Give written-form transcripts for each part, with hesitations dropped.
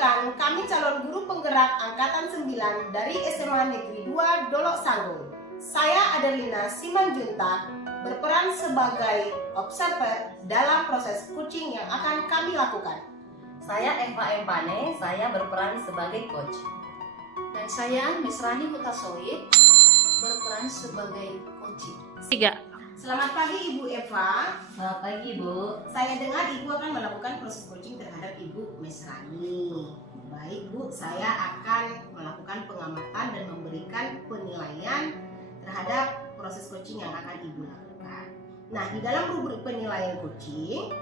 Perkenalkan, kami calon guru penggerak Angkatan 9 dari SMA Negeri 2 Dolok Sanggung. Saya Adelina Simanjuntak, berperan sebagai observer dalam proses coaching yang akan kami lakukan. Saya Eva Empane, saya berperan sebagai coach. Dan saya Misrani Hutasoid, berperan sebagai coaching. 3. Selamat pagi Ibu Eva. Selamat pagi Bu. Saya dengar Ibu akan melakukan proses coaching terhadap Ibu Mesrani. Baik Bu, saya akan melakukan pengamatan dan memberikan penilaian terhadap proses coaching yang akan Ibu lakukan. Nah, di dalam rubrik penilaian coaching,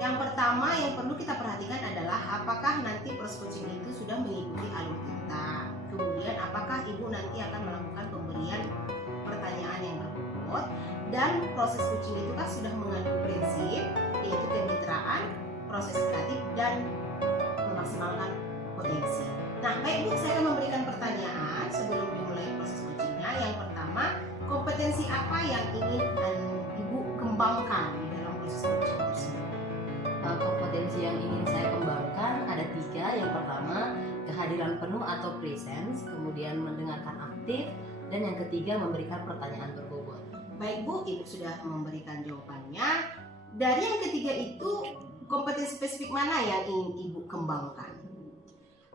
yang pertama yang perlu kita perhatikan adalah apakah nanti proses coaching itu sudah mengikuti alur kita. Kemudian apakah Ibu nanti akan melakukan pemberian pertanyaan yang berbobot, dan proses coaching itu kan sudah mengandung prinsip yaitu kemitraan, proses kreatif, dan memaksimalkan potensi. Nah, baik Bu, saya akan memberikan pertanyaan sebelum dimulai proses coachingnya. Yang pertama, kompetensi apa yang ingin Ibu kembangkan di dalam proses coaching tersebut? Kompetensi yang ingin saya kembangkan ada 3. Yang pertama, kehadiran penuh atau presence, kemudian mendengarkan aktif, dan yang ketiga memberikan pertanyaan berbobot. Baik Bu, Ibu sudah memberikan jawabannya. Dari yang ketiga itu, kompetensi spesifik mana yang ingin Ibu kembangkan?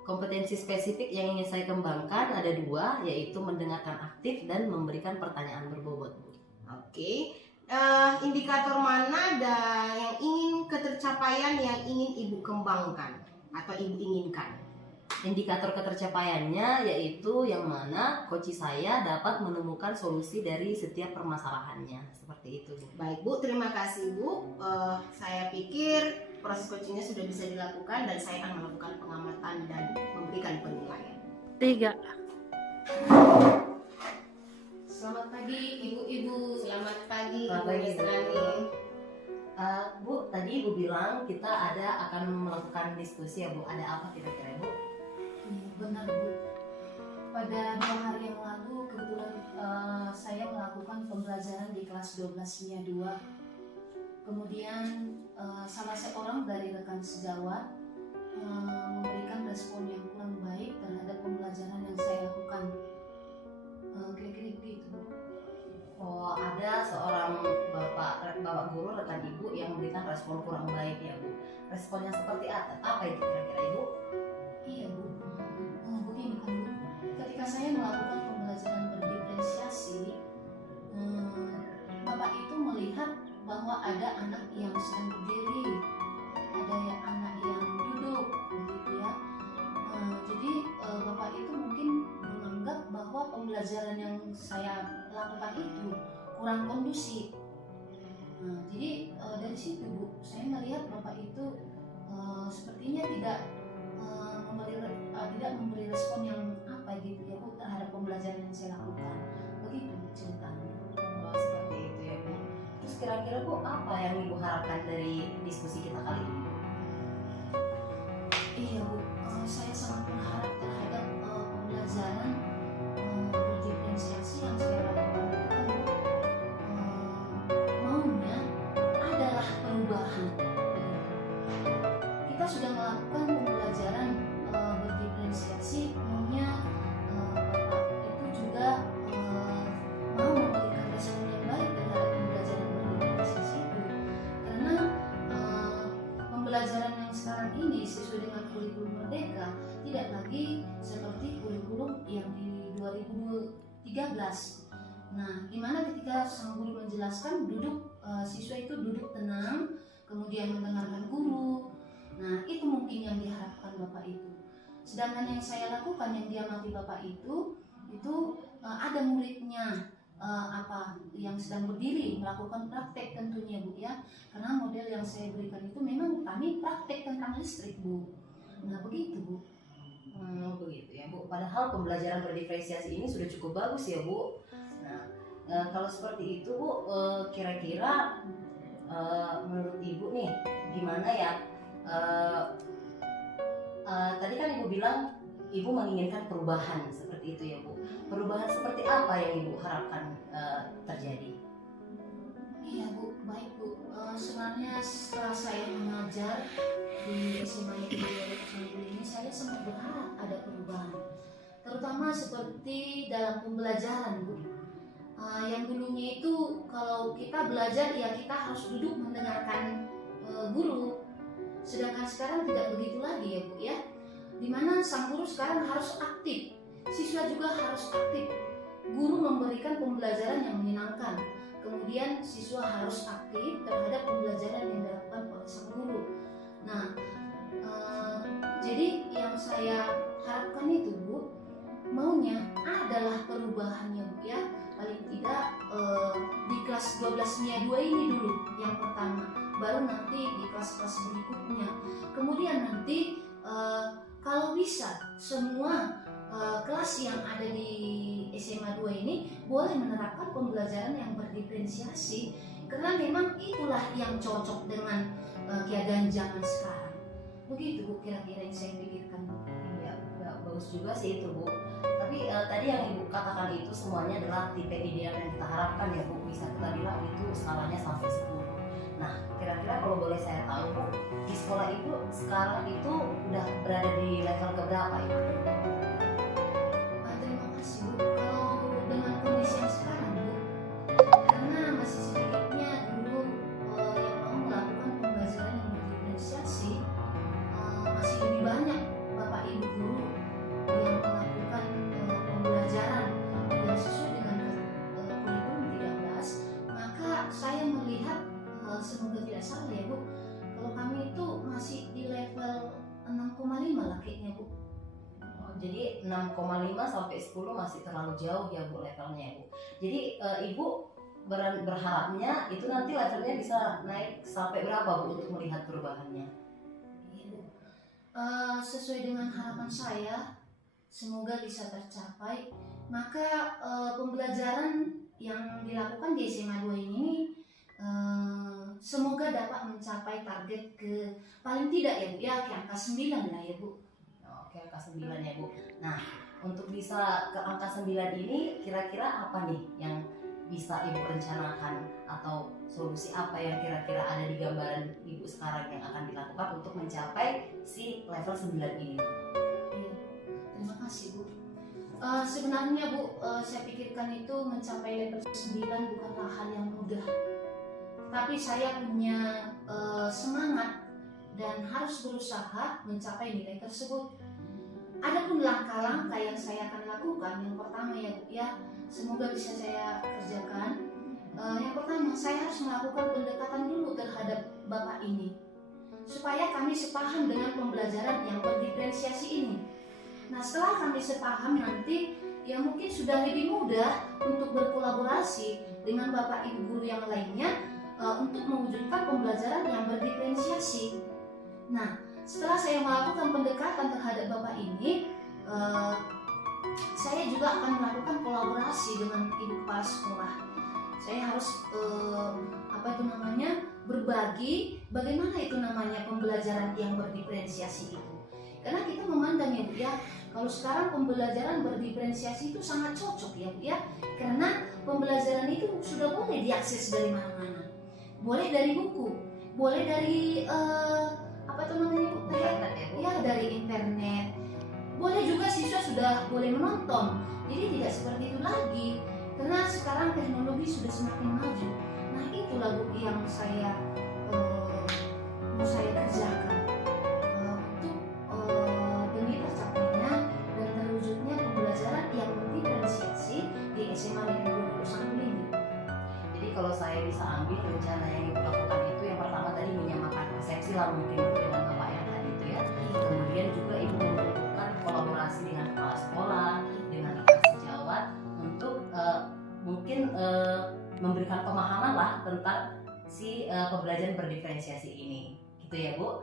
Kompetensi spesifik yang ingin saya kembangkan ada 2, yaitu mendengarkan aktif dan memberikan pertanyaan berbobot. Oke, indikator mana yang ingin ketercapaian yang ingin Ibu kembangkan atau Ibu inginkan? Indikator ketercapaiannya yaitu yang mana coach saya dapat menemukan solusi dari setiap permasalahannya. Seperti itu. Baik Bu, terima kasih Bu. Saya pikir proses coachingnya sudah bisa dilakukan dan saya akan melakukan pengamatan dan memberikan penilaian. 3. Selamat pagi ibu-ibu. Selamat pagi Selamat Ibu pagi, Bu. Mesrani. Bu, tadi Ibu bilang kita akan melakukan diskusi ya Bu. Ada apa kira-kira Bu? Iya, benar Bu. Pada 2 hari yang lalu kebetulan saya melakukan pembelajaran di kelas 12-nya 2. Kemudian salah seorang dari rekan sejawat memberikan respon yang kurang baik terhadap pembelajaran yang saya lakukan. Kira-kira begitu Bu. Oh, ada seorang bapak guru rekan Ibu yang memberikan respon kurang baik ya Bu. Responnya seperti apa itu kira-kira Ibu? Iya Bu. Begini kan Bu. Ketika saya melakukan pembelajaran berdiferensiasi, Bapak itu melihat bahwa ada anak yang sedang berdiri, ada anak yang duduk, begitu ya. Jadi Bapak itu mungkin menganggap bahwa pembelajaran yang saya lakukan itu kurang kondusif. Jadi dari situ Bu, saya melihat Bapak itu sepertinya tidak memberi respon yang apa gitu ya Bu terhadap pembelajaran yang saya lakukan. Begitu ceritanya. Oh, seperti itu ya Bu. Terus kira-kira Bu, apa yang Ibu harapkan dari diskusi kita kali ini Bu? Iya Bu, saya sangat berharap terhadap pembelajaran berdiferensiasi yang saya lakukan itu kan Bu, maunya adalah perubahan. Kita sudah melakukan pembelajaran berdiferensiasi, maunya Bapak itu juga mau memberikan respon yang baik terhadap pembelajaran berdiferensiasi itu, karena pembelajaran yang sekarang ini sesuai dengan kurikulum Merdeka tidak lagi seperti kurikulum yang di 2013. Nah, dimana ketika sang guru menjelaskan siswa itu duduk tenang, kemudian mendengarkan guru. Nah, itu mungkin yang diharapkan Bapak itu. Sedangkan yang saya lakukan yang diamati Bapak itu ada muridnya yang sedang berdiri melakukan praktek tentunya Bu ya. Karena model yang saya berikan itu memang kami praktek tentang listrik Bu. Nah, begitu Bu. Begitu ya Bu. Padahal pembelajaran berdiferensiasi ini sudah cukup bagus ya Bu. Nah, kalau seperti itu Bu, kira-kira menurut Ibu nih gimana ya? Tadi kan Ibu bilang Ibu menginginkan perubahan seperti itu ya Bu. Perubahan seperti apa yang Ibu harapkan terjadi? Iya Bu, baik Bu. Sebenarnya setelah saya mengajar di SMA Negeri 2 ini, saya sempat terutama seperti dalam pembelajaran, Bu. Yang dulunya itu kalau kita belajar ya kita harus duduk mendengarkan guru. Sedangkan sekarang tidak begitu lagi ya, Bu ya. Dimana sang guru sekarang harus aktif, siswa juga harus aktif. Guru memberikan pembelajaran yang menyenangkan, kemudian siswa harus aktif terhadap pembelajaran yang dilakukan oleh sang guru. Nah, jadi yang saya harapkan itu, Bu, maunya adalah perubahannya, Bu ya. Paling tidak di kelas 12 MIA 2 ini dulu yang pertama, baru nanti di kelas-kelas berikutnya. Kemudian nanti kalau bisa semua kelas yang ada di SMA 2 ini boleh menerapkan pembelajaran yang berdiferensiasi, karena memang itulah yang cocok dengan keadaan zaman sekarang. Begitu, Bu, kira-kira yang saya pikirkan. Iya, bagus juga sih itu, Bu. Tapi tadi yang Ibu katakan itu semuanya adalah tipe ideal yang kita harapkan ya, Bu. Bisa kita bilang itu skalanya sampai 10. Nah, kira-kira kalau boleh saya tahu, Bu, di sekolah Ibu sekarang itu udah berada di level keberapa, Ibu? Terima kasih, Bu. Kalau dengan kondisi yang sekarang, Bu, karena masih sedikitnya dulu yang mau melakukan pembelajaran yang berdiferensiasi, masih lebih banyak Bapak Ibu guru yang melakukan pembelajaran yang sesuai dengan kurikulum 13, maka saya melihat semoga tidak salah ya, Bu, kalau kami itu masih di level 6,5 lah kayaknya, Bu. Jadi 6,5 sampai 10 masih terlalu jauh ya, Bu, levelnya, Bu. Jadi Ibu berharapnya itu nanti levelnya bisa naik sampai berapa, Bu, untuk melihat perubahannya? Sesuai dengan harapan saya, semoga bisa tercapai. Maka pembelajaran yang dilakukan di SMA 2 ini semoga dapat mencapai target ke paling tidak ya, Bu ya, ke angka 9 lah ya, Bu. Oke, angka 9 ya, Bu. Nah, untuk bisa ke angka 9 ini kira-kira apa nih yang bisa Ibu rencanakan, atau solusi apa yang kira-kira ada di gambaran Ibu sekarang yang akan dilakukan untuk mencapai si level 9 ini? Iya, terima kasih, Bu. Sebenarnya, Bu, saya pikirkan itu mencapai level 9 bukanlah hal yang mudah. Tapi saya punya semangat dan harus berusaha mencapai nilai tersebut. Adapun langkah-langkah yang saya akan lakukan, yang pertama ya, Bu ya, semoga bisa saya kerjakan. Yang pertama, saya harus melakukan pendekatan dulu terhadap Bapak ini, supaya kami sepaham dengan pembelajaran yang berdiferensiasi ini. Nah, setelah kami sepaham nanti, ya mungkin sudah lebih mudah untuk berkolaborasi dengan Bapak Ibu guru yang lainnya untuk mewujudkan pembelajaran yang berdiferensiasi. Nah, setelah saya melakukan pendekatan terhadap Bapak ini, saya juga akan melakukan kolaborasi dengan Ibu Kepala Sekolah. Saya harus berbagi bagaimana itu namanya pembelajaran yang berdiferensiasi itu. Karena kita memandang ya, Bu ya, kalau sekarang pembelajaran berdiferensiasi itu sangat cocok ya, Bu ya, karena pembelajaran itu sudah boleh diakses dari mana-mana. Boleh dari buku, boleh dari Internet ya, Bu? Ya, dari internet. Boleh juga siswa sudah boleh menonton. Jadi tidak seperti itu lagi, karena sekarang teknologi sudah semakin maju. Nah, itulah, Bu, yang mau saya kerjakan untuk demi tercapainya dan terwujudnya pembelajaran yang berdiferensiasi di SMA Negeri 21 ini. Jadi kalau saya bisa ambil rencana yang Ibu lakukan itu, yang pertama tadi menyamakan persepsi lah mungkin dengan Bapak yang tadi itu ya. Kemudian juga Ibu membutuhkan kolaborasi dengan kepala sekolah, dengan lintas sejawat untuk mungkin memberikan pemahaman lah tentang si pembelajaran berdiferensiasi ini, gitu ya, Bu.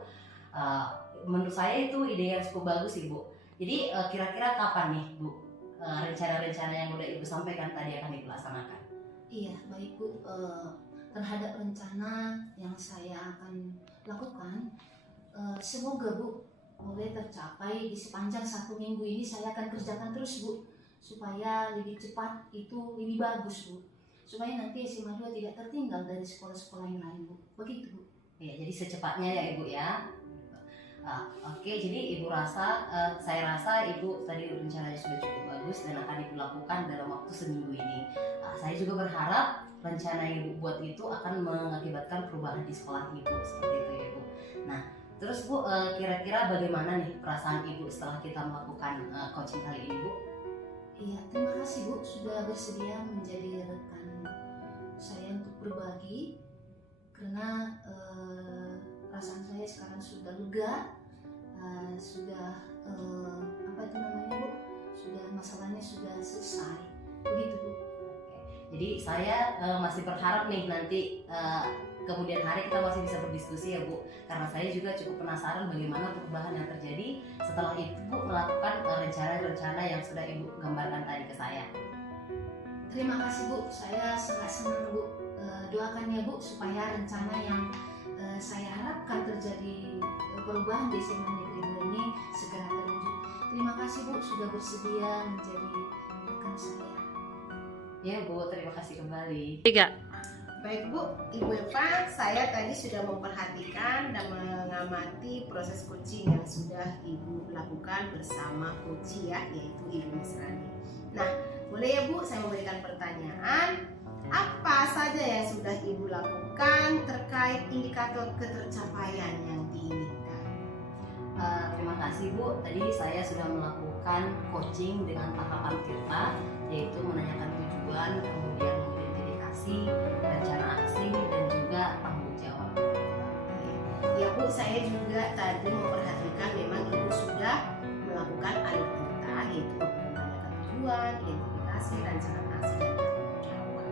Menurut saya itu ide yang cukup bagus, Ibu. Jadi kira-kira kapan nih, Bu, rencana-rencana yang udah Ibu sampaikan tadi akan dilaksanakan? Iya, baik, Bu. Terhadap rencana yang saya akan lakukan, semoga, Bu, boleh tercapai di sepanjang 1 minggu ini. Saya akan kerjakan terus, Bu, supaya lebih cepat itu lebih bagus, Bu, supaya nanti SMA 2 tidak tertinggal dari sekolah-sekolah yang lain, Bu. Begitu, Bu. Ya, jadi secepatnya ya, Ibu ya. Oke, jadi saya rasa ibu tadi rencananya sudah cukup bagus dan akan ibu lakukan dalam waktu seminggu ini. Saya juga berharap rencana yang ibu buat itu akan mengakibatkan perubahan di sekolah ibu, seperti itu ya bu. Nah, terus bu, kira-kira bagaimana nih perasaan ibu setelah kita melakukan coaching kali ini bu? Iya, terima kasih Bu sudah bersedia menjadi rekan saya untuk berbagi, karena perasaan saya sekarang sudah lega, sudah apa itu namanya Bu, sudah masalahnya sudah selesai, begitu Bu. Jadi saya masih berharap nih nanti kemudian hari kita masih bisa berdiskusi ya Bu, karena saya juga cukup penasaran bagaimana perubahan yang terjadi setelah ibu melakukan rencana-rencana yang sudah ibu gambarkan tadi ke saya. Terima kasih Bu, saya sangat senang Bu. Doakan ya Bu supaya rencana yang saya harapkan terjadi perubahan di SMA Negeri 2 ini segera terwujud. Terima kasih Bu sudah bersedia menjadi rekan saya. Ya Bu, terima kasih kembali. Baik Bu, Ibu Eva, saya tadi sudah memperhatikan dan mengamati proses coaching yang sudah Ibu lakukan bersama coach ya, yaitu Ibu Mesrani. Nah, boleh ya Bu, saya memberikan pertanyaan. Apa saja yang sudah Ibu lakukan terkait indikator ketercapaian yang diinginkan? Terima kasih Bu, tadi saya sudah melakukan coaching dengan tahapan Tirta, yaitu menanyakan tujuan, kemudian mengidentifikasi rencana aksi dan juga tanggung jawab. Ya Bu, saya juga tadi memperhatikan memang Ibu sudah melakukan alur Tirta, yaitu menanyakan tujuan, identifikasi, rencana aksi dan tanggung jawab.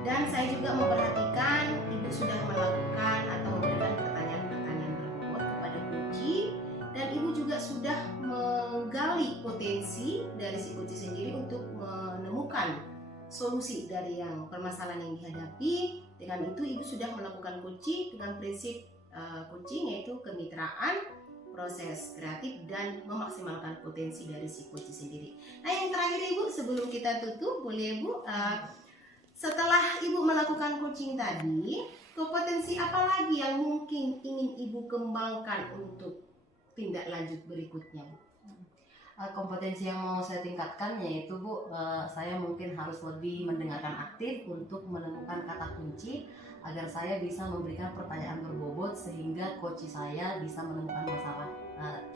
Dan saya juga memperhatikan Ibu sudah melakukan atau memberikan pertanyaan-pertanyaan berbobot kepada kunci, dan Ibu juga sudah menggali potensi dari si kunci sendiri untuk menemukan solusi dari yang permasalahan yang dihadapi. Dengan itu Ibu sudah melakukan coaching dengan prinsip coaching, yaitu kemitraan, proses kreatif, dan memaksimalkan potensi dari si coach sendiri. Nah, yang terakhir Ibu, sebelum kita tutup, boleh Ibu, setelah Ibu melakukan coaching tadi, kompetensi apa lagi yang mungkin ingin Ibu kembangkan untuk tindak lanjut berikutnya Bu? Kompetensi yang mau saya tingkatkan yaitu Bu, saya mungkin harus lebih mendengarkan aktif untuk menemukan kata kunci agar saya bisa memberikan pertanyaan berbobot sehingga coach saya bisa menemukan masalah,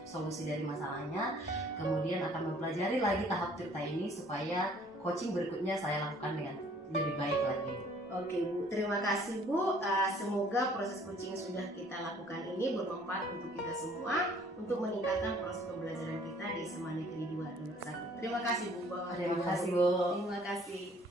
solusi dari masalahnya, kemudian akan mempelajari lagi tahap Tirta ini supaya coaching berikutnya saya lakukan dengan lebih baik lagi. Oke Bu, terima kasih Bu. Semoga proses coaching yang sudah kita lakukan ini bermanfaat untuk kita semua untuk meningkatkan proses pembelajaran kita di SMA Negeri 2 Dolok Satu. Terima kasih Bu. Terima kasih Bu. Terima kasih.